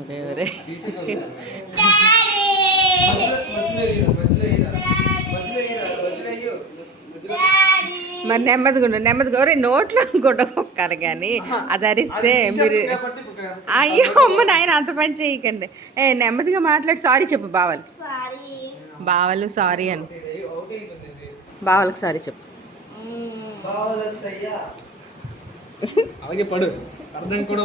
ఒరే ఒరే మరి నెమ్మదిగా ఒరే నోట్లో గుడ్డకొక్కాలి కానీ అది అరిస్తే మీరు అయ్యో అమ్మ నాయన అంత పని చేయకండి. నెమ్మదిగా మాట్లాడి సారీ చెప్పు బావలు సారీ అని బావలకు సారీ చెప్పు. అలాగే పడు అర్థం కూడా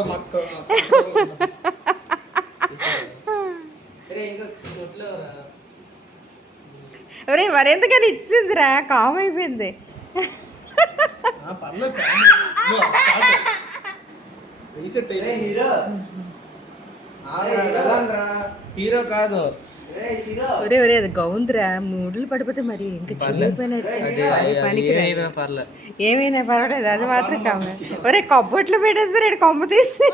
ఒరే మరెందుకని ఇచ్చిందిరా కామ్ అయిపోయింది. హీరో కాదు ఒరే ఒరే అది గౌందిరా మూడులు పడిపోతే మరి ఇంకా ఏమైనా పర్వాలేదు అది మాత్రం కామే. ఒరే కబ్బొట్లు పెట్టేస్తారు కొమ్మ తీసి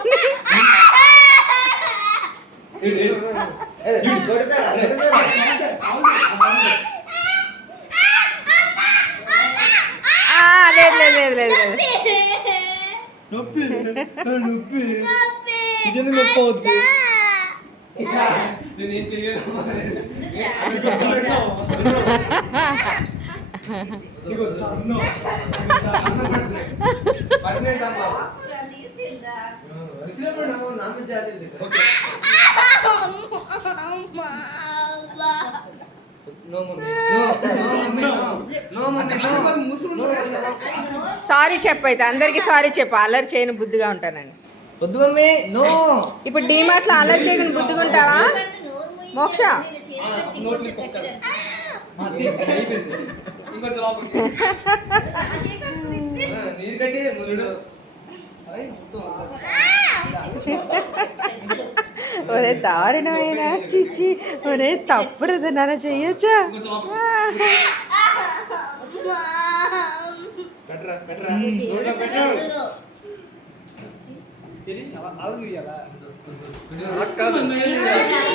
లేదు లేదు లేదు లేదు లేదు నొప్పి నొప్పి ఇదేందుకు నొప్పి అవుతుంది. నేనేం చేయను సారీ చెప్పైతే అందరికి సారీ చెప్పు. అల్లరి చేయను బుద్ధిగా ఉంటానని. వద్దు మమ్మీ నో. ఇప్పుడు డీమార్ట్లో అల్లరి చేయకుండా బుద్ధిగా ఉంటావా మోక్ష? ఒరే దారుణమైన చిచ్చి ఒరే తప్పురదనారా చెయ్యొచ్చా? ఇది అలా